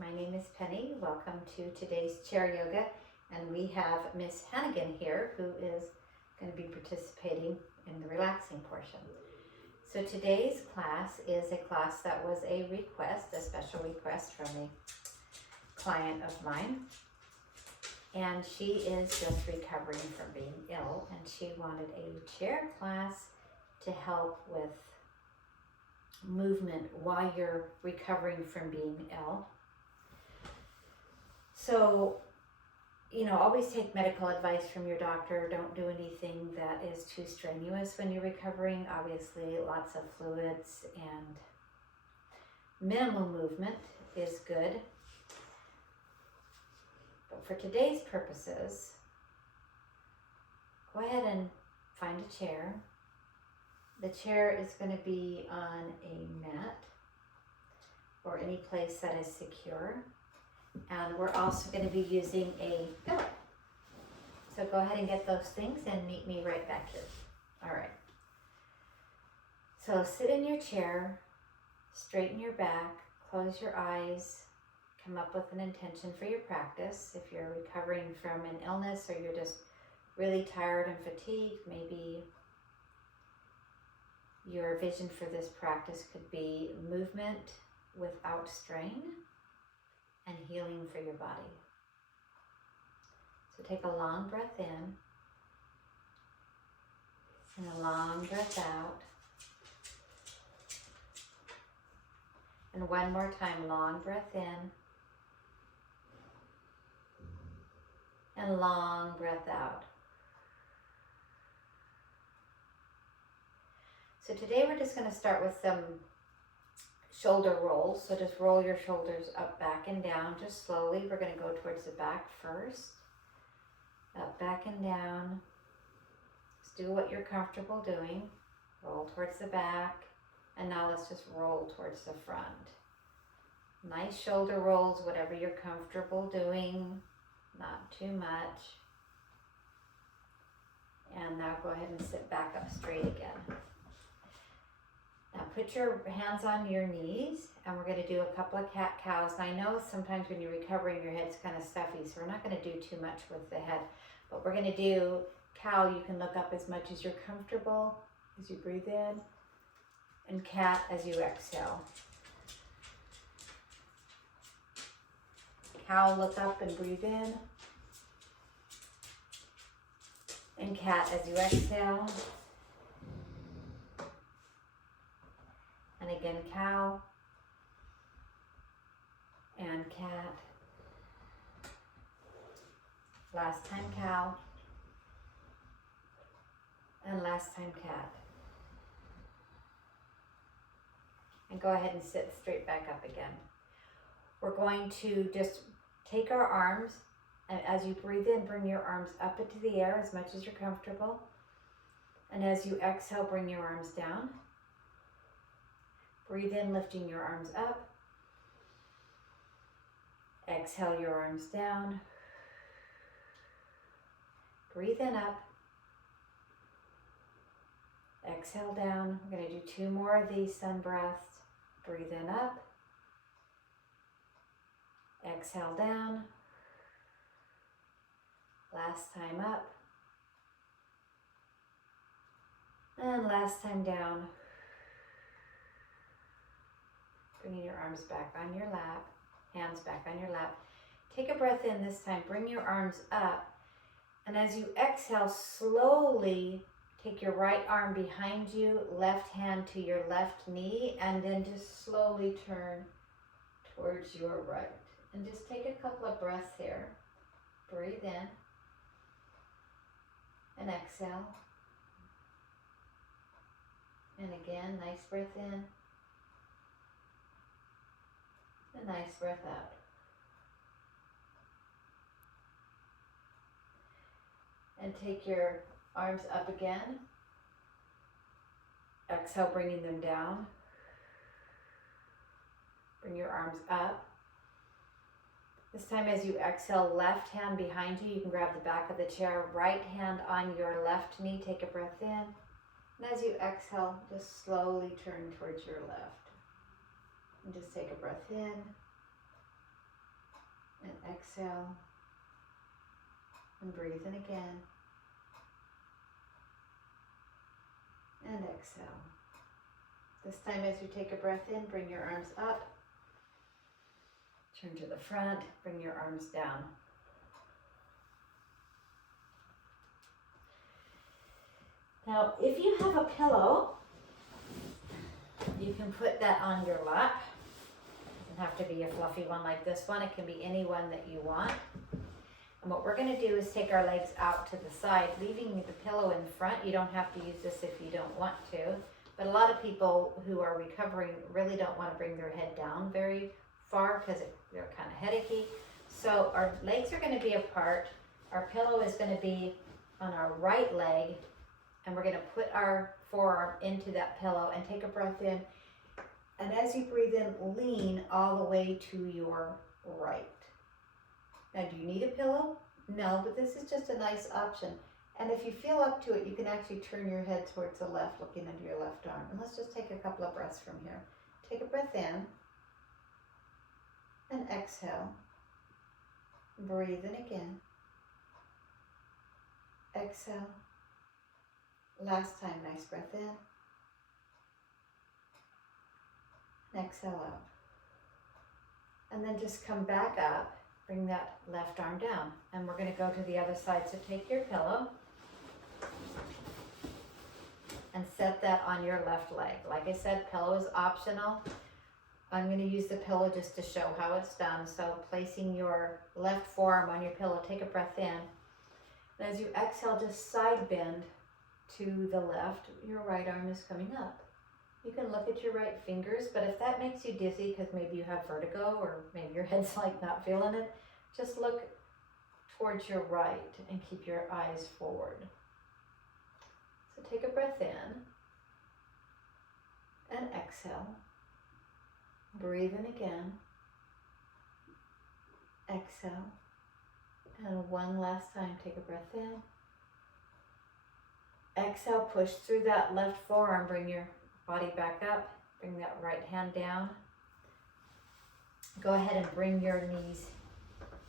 My name is Penny. Welcome to today's chair yoga, and we have Miss Hannigan here who is going to be participating in the relaxing portion. So today's class is a class that was a request, a special request from a client of mine, and she is just recovering from being ill, and she wanted a chair class to help with movement while you're recovering from being ill. So, always take medical advice from your doctor. Don't do anything that is too strenuous when you're recovering. Obviously, lots of fluids and minimal movement is good. But for today's purposes, go ahead and find a chair. The chair is going to be on a mat or any place that is secure. And we're also going to be using a pillow. So go ahead and get those things and meet me right back here. All right. So sit in your chair, straighten your back, close your eyes, come up with an intention for your practice. If you're recovering from an illness or you're just really tired and fatigued, maybe your vision for this practice could be movement without strain and healing for your body. So take a long breath in and a long breath out. And one more time, long breath in and long breath out. So today we're just going to start with some shoulder rolls. So just roll your shoulders up, back, and down, just slowly. We're going to go towards the back first. Up, back, and down. Just do what you're comfortable doing. Roll towards the back. And now let's just roll towards the front. Nice shoulder rolls, whatever you're comfortable doing. Not too much. And now go ahead and sit back up straight again. Now put your hands on your knees, and we're going to do a couple of cat-cows. And I know sometimes when you're recovering, your head's kind of stuffy, so we're not going to do too much with the head. But we're going to do cow. You can look up as much as you're comfortable as you breathe in, and cat as you exhale. Cow, look up and breathe in, and cat as you exhale. And again, cow and cat. Last time cow. And last time cat. And go ahead and sit straight back up again. We're going to just take our arms, and as you breathe in, bring your arms up into the air as much as you're comfortable. And as you exhale, bring your arms down. Breathe in, lifting your arms up. Exhale your arms down. Breathe in up. Exhale down. We're going to do 2 more of these sun breaths. Breathe in up. Exhale down. Last time up. And last time down. Bringing your arms back on your lap, hands back on your lap. Take a breath in this time, bring your arms up, and as you exhale, slowly take your right arm behind you, left hand to your left knee, and then just slowly turn towards your right. And just take a couple of breaths here. Breathe in and exhale. And again, nice breath in. A nice breath out. And take your arms up again. Exhale, bringing them down. Bring your arms up. This time as you exhale, left hand behind you. You can grab the back of the chair. Right hand on your left knee. Take a breath in. And as you exhale, just slowly turn towards your left. And just take a breath in And exhale. And breathe in again. And exhale. This time as you take a breath in, bring your arms up. Turn to the front, bring your arms down. Now, if you have a pillow, you can put that on your lap. It doesn't have to be a fluffy one like this one. It can be any one that you want. And what we're going to do is take our legs out to the side, leaving the pillow in front. You don't have to use this if you don't want to. But a lot of people who are recovering really don't want to bring their head down very far because they're kind of headachy. So our legs are going to be apart. Our pillow is going to be on our right leg. And we're going to put our forearm into that pillow and take a breath in. And as you breathe in, lean all the way to your right. Now, do you need a pillow? No, but this is just a nice option. And if you feel up to it, you can actually turn your head towards the left, looking under your left arm. And let's just take a couple of breaths from here. Take a breath in and exhale. Breathe in again. Exhale. Last time, nice breath in. And exhale out. And then just come back up. Bring that left arm down. And we're going to go to the other side. So take your pillow and set that on your left leg. Like I said, pillow is optional. I'm going to use the pillow just to show how it's done. So placing your left forearm on your pillow, take a breath in. And as you exhale, just side bend to the left. Your right arm is coming up. You can look at your right fingers, but if that makes you dizzy because maybe you have vertigo or maybe your head's like not feeling it, just look towards your right and keep your eyes forward. So take a breath in and exhale. Breathe in again. Exhale. And one last time, take a breath in. Exhale, push through that left forearm, bring your body back up, bring that right hand down. Go ahead and bring your knees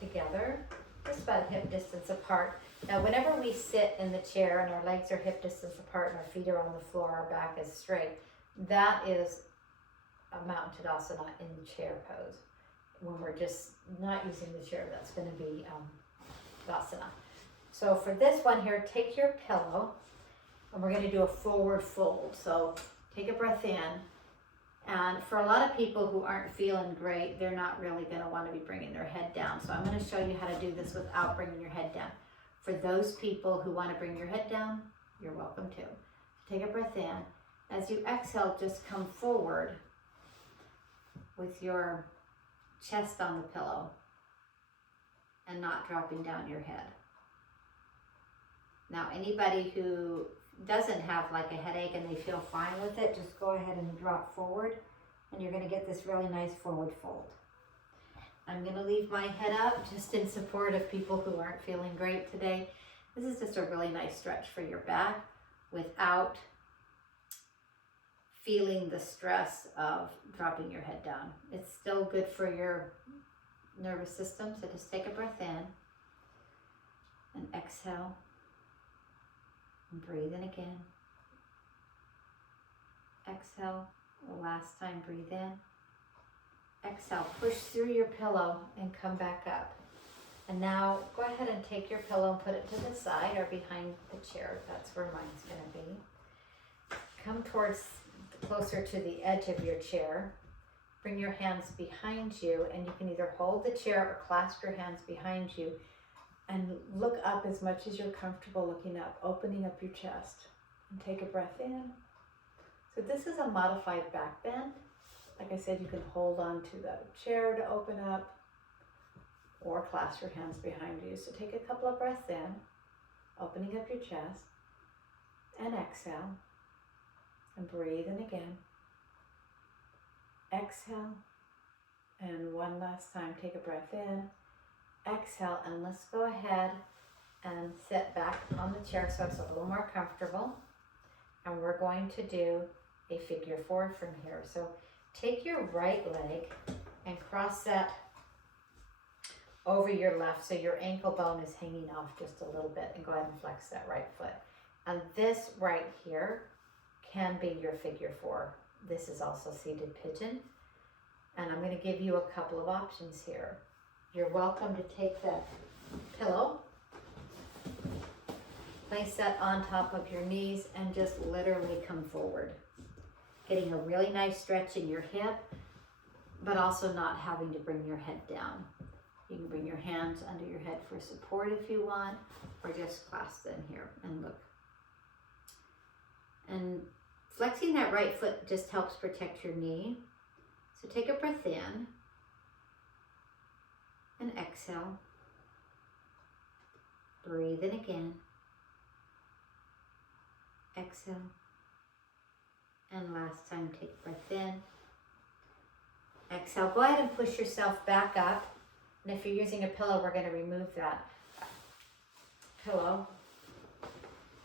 together, just about hip distance apart. Now, whenever we sit in the chair and our legs are hip distance apart and our feet are on the floor, our back is straight, that is a mountain Tadasana in chair pose. When we're just not using the chair, that's going to be Tadasana. So for this one here, take your pillow and we're going to do a forward fold. So take a breath in. And for a lot of people who aren't feeling great, they're not really going to want to be bringing their head down. So I'm going to show you how to do this without bringing your head down. For those people who want to bring your head down, you're welcome to. Take a breath in. As you exhale, just come forward with your chest on the pillow and not dropping down your head. Now, anybody who doesn't have like a headache and they feel fine with it, just go ahead and drop forward and you're going to get this really nice forward fold. I'm going to leave my head up just in support of people who aren't feeling great today. This is just a really nice stretch for your back without feeling the stress of dropping your head down. It's still good for your nervous system, so just take a breath in and exhale. And breathe in again. Exhale. Last time, breathe in. Exhale. Push through your pillow and come back up. And now go ahead and take your pillow and put it to the side or behind the chair. That's where mine's going to be. Come towards closer to the edge of your chair. Bring your hands behind you and you can either hold the chair or clasp your hands behind you. And look up as much as you're comfortable looking up, opening up your chest. And take a breath in. So this is a modified back bend. Like I said, you can hold on to the chair to open up or clasp your hands behind you. So take a couple of breaths in, opening up your chest, and exhale. And breathe in again. Exhale. And one last time, take a breath in. Exhale, and let's go ahead and sit back on the chair so it's a little more comfortable. And we're going to do a figure four from here. So take your right leg and cross that over your left, so your ankle bone is hanging off just a little bit, and go ahead and flex that right foot. And this right here can be your figure 4. This is also seated pigeon. And I'm going to give you a couple of options here. You're welcome to take that pillow, place that on top of your knees, and just literally come forward. Getting a really nice stretch in your hip, but also not having to bring your head down. You can bring your hands under your head for support if you want, or just clasp them here and look. And flexing that right foot just helps protect your knee. So take a breath in and exhale. Breathe in again. Exhale. And last time, take a breath in. Exhale. Go ahead and push yourself back up. And if you're using a pillow, we're going to remove that pillow.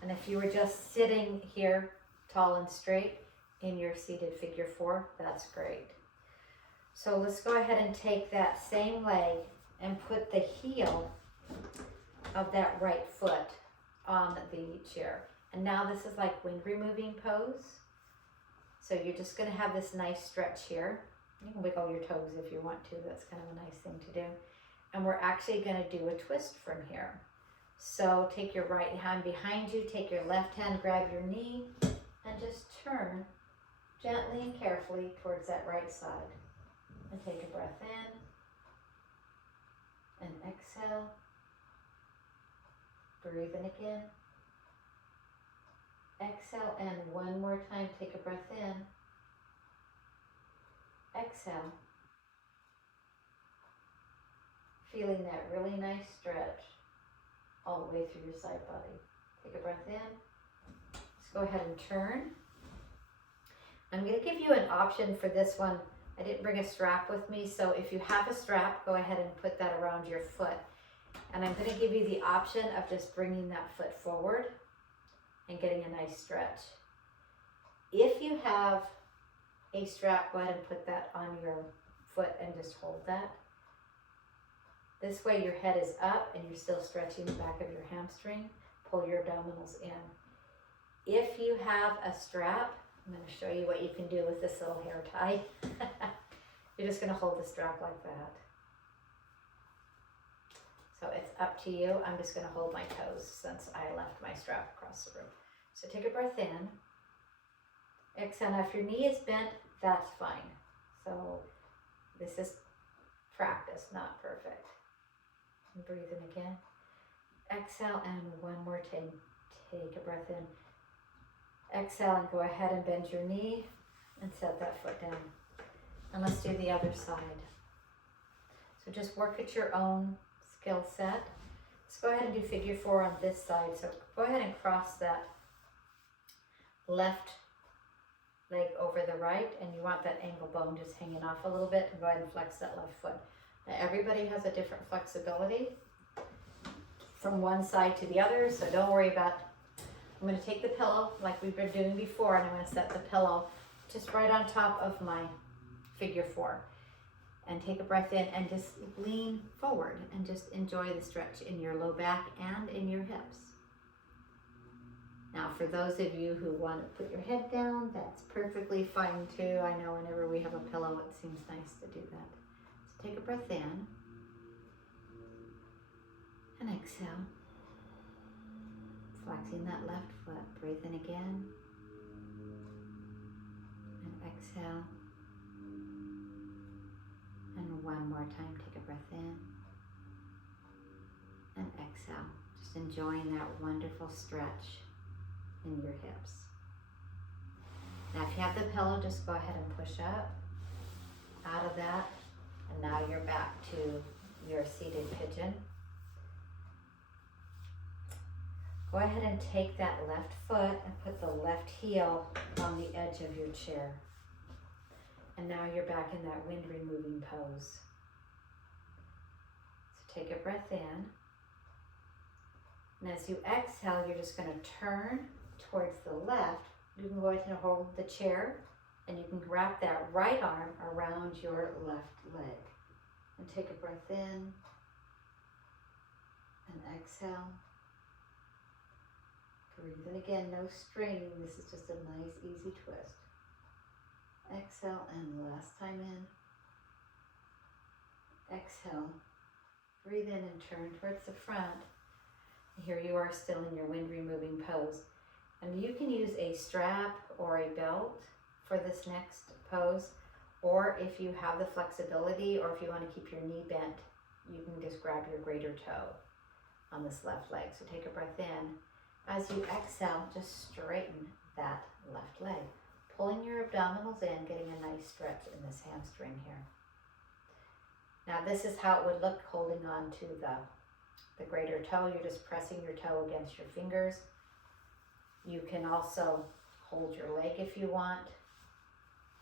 And if you were just sitting here tall and straight in your seated figure 4, that's great. So let's go ahead and take that same leg and put the heel of that right foot on the chair. And now this is like wind removing pose. So you're just going to have this nice stretch here. You can wiggle your toes if you want to. That's kind of a nice thing to do. And we're actually going to do a twist from here. So take your right hand behind you, take your left hand, grab your knee, and just turn gently and carefully towards that right side. And take a breath in and exhale. Breathe in again. Exhale, and one more time, take a breath in. Exhale. Feeling that really nice stretch all the way through your side body. Take a breath in. Let's go ahead and turn. I'm going to give you an option for this one. I didn't bring a strap with me, so if you have a strap, go ahead and put that around your foot. And I'm going to give you the option of just bringing that foot forward and getting a nice stretch. If you have a strap, go ahead and put that on your foot and just hold that. This way your head is up and you're still stretching the back of your hamstring. Pull your abdominals in. If you have a strap, I'm going to show you what you can do with this little hair tie. You're just going to hold the strap like that. So it's up to you. I'm just going to hold my toes since I left my strap across the room. So take a breath in. Exhale. Now if your knee is bent, that's fine. So this is practice, not perfect. And breathe in again. Exhale, and one more time. Take a breath in. Exhale, and go ahead and bend your knee and set that foot down. And let's do the other side. So just work at your own skill set. Let's go ahead and do figure 4 on this side. So go ahead and cross that left leg over the right, and you want that ankle bone just hanging off a little bit, and go ahead and flex that left foot. Now everybody has a different flexibility from one side to the other, so don't worry about. I'm going to take the pillow like we've been doing before, and I'm going to set the pillow just right on top of my figure 4. And take a breath in and just lean forward and just enjoy the stretch in your low back and in your hips. Now for those of you who want to put your head down, that's perfectly fine too. I know whenever we have a pillow, it seems nice to do that. So take a breath in and exhale. Flexing that left foot. Breathe in again and exhale. And one more time, take a breath in and exhale. Just enjoying that wonderful stretch in your hips. Now if you have the pillow, just go ahead and push up out of that, and now you're back to your seated pigeon. Go ahead and take that left foot and put the left heel on the edge of your chair. And now you're back in that wind removing pose. So take a breath in. And as you exhale, you're just going to turn towards the left. You can go ahead and hold the chair, and you can wrap that right arm around your left leg. And take a breath in and exhale. Breathe in again, no straining. This is just a nice, easy twist. Exhale, and last time in. Exhale. Breathe in and turn towards the front. Here you are still in your wind removing pose. And you can use a strap or a belt for this next pose, or if you have the flexibility, or if you want to keep your knee bent, you can just grab your greater toe on this left leg. So take a breath in. As you exhale, just straighten that left leg, pulling your abdominals in, getting a nice stretch in this hamstring here. Now this is how it would look holding on to the greater toe. You're just pressing your toe against your fingers. You can also hold your leg if you want,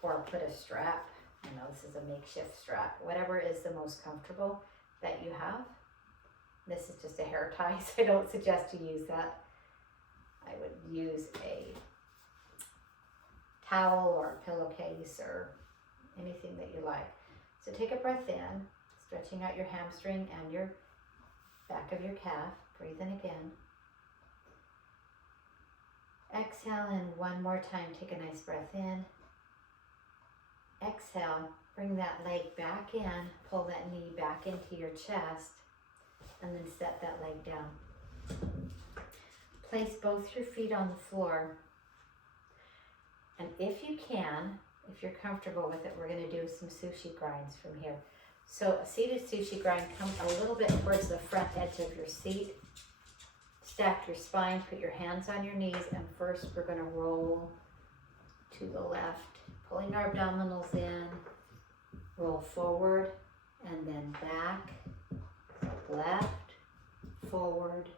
or put a strap. I know this is a makeshift strap. Whatever is the most comfortable that you have. This is just a hair tie, so I don't suggest you use that. I would use a towel or a pillowcase or anything that you like. So take a breath in, stretching out your hamstring and your back of your calf. Breathe in again. Exhale, and one more time, take a nice breath in. Exhale, bring that leg back in, pull that knee back into your chest, and then set that leg down. Place both your feet on the floor. And if you can, if you're comfortable with it, we're going to do some sushi grinds from here. So a seated sushi grind, come a little bit towards the front edge of your seat. Stack your spine, put your hands on your knees, and first we're going to roll to the left, pulling our abdominals in, roll forward, and then back, left, forward,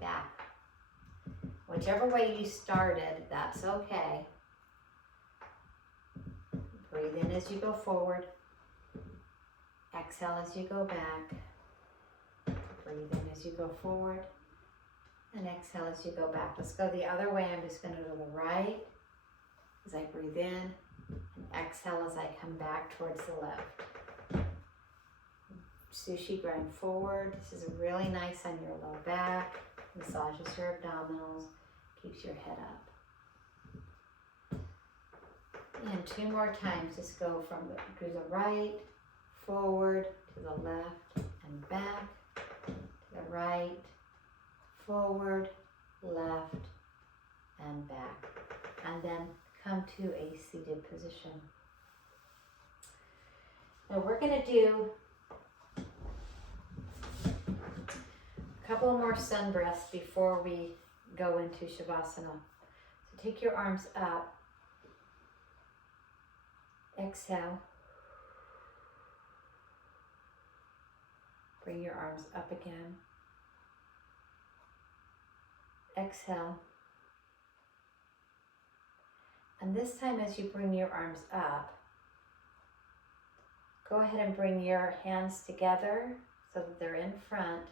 back. Whichever way you started, that's okay. Breathe in as you go forward. Exhale as you go back. Breathe in as you go forward. And exhale as you go back. Let's go the other way. I'm just going to go to the right as I breathe in. And exhale as I come back towards the left. Sushi grind forward. This is really nice on your low back. Massages your abdominals. Keeps your head up. And two more times. Just go to the right, forward, to the left, and back. To the right, forward, left, and back. And then come to a seated position. Now we're going to do a couple more sun breaths before we go into Shavasana. So take your arms up. Exhale. Bring your arms up again. Exhale. And this time as you bring your arms up, go ahead and bring your hands together so that they're in front.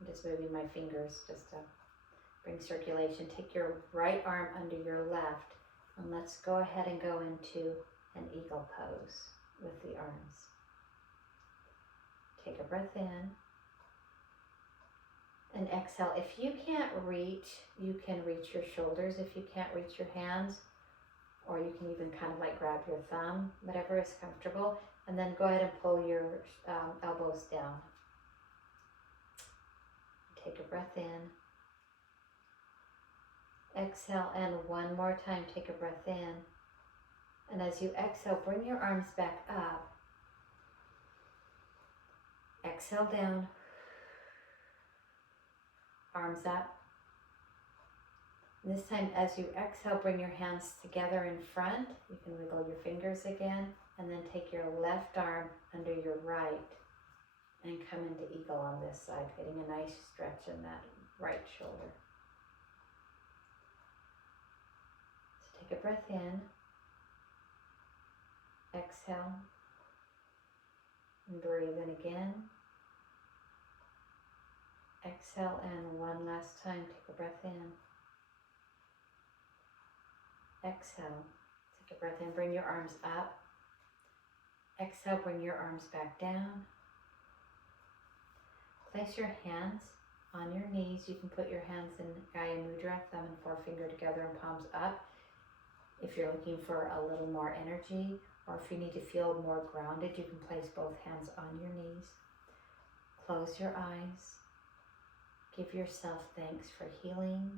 I'm just moving my fingers just to bring circulation. Take your right arm under your left, and let's go ahead and go into an eagle pose with the arms. Take a breath in. And exhale. If you can't reach, you can reach your shoulders if you can't reach your hands, or you can even kind of like grab your thumb, whatever is comfortable, and then go ahead and pull your elbows down. Take a breath in. Exhale, and one more time, take a breath in. And as you exhale, bring your arms back up. Exhale down. Arms up. This time as you exhale, bring your hands together in front. You can wiggle your fingers again, and then take your left arm under your right and come into eagle on this side, getting a nice stretch in that right shoulder. So take a breath in, exhale, and breathe in again. Exhale, and one last time, take a breath in. Exhale, take a breath in, bring your arms up. Exhale, bring your arms back down. place your hands on your knees. You can put your hands in Gaya Mudra, thumb and forefinger together and palms up. If you're looking for a little more energy, or if you need to feel more grounded, you can place both hands on your knees. Close your eyes. Give yourself thanks for healing.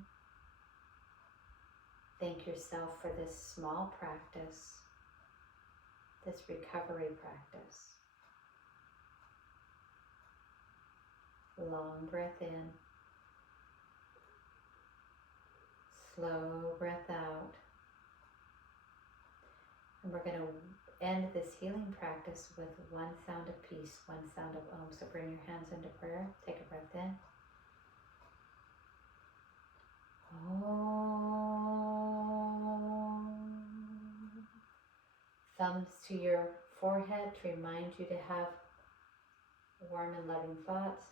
Thank yourself for this small practice, this recovery practice. Long breath in. Slow breath out. And we're going to end this healing practice with one sound of peace, one sound of Om. So bring your hands into prayer. Take a breath in. Om. Thumbs to your forehead to remind you to have warm and loving thoughts.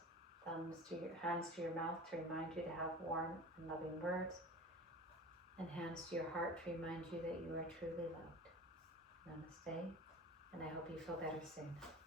Thumbs to your hands to your mouth to remind you to have warm and loving words. And hands to your heart to remind you that you are truly loved. Namaste, and I hope you feel better soon.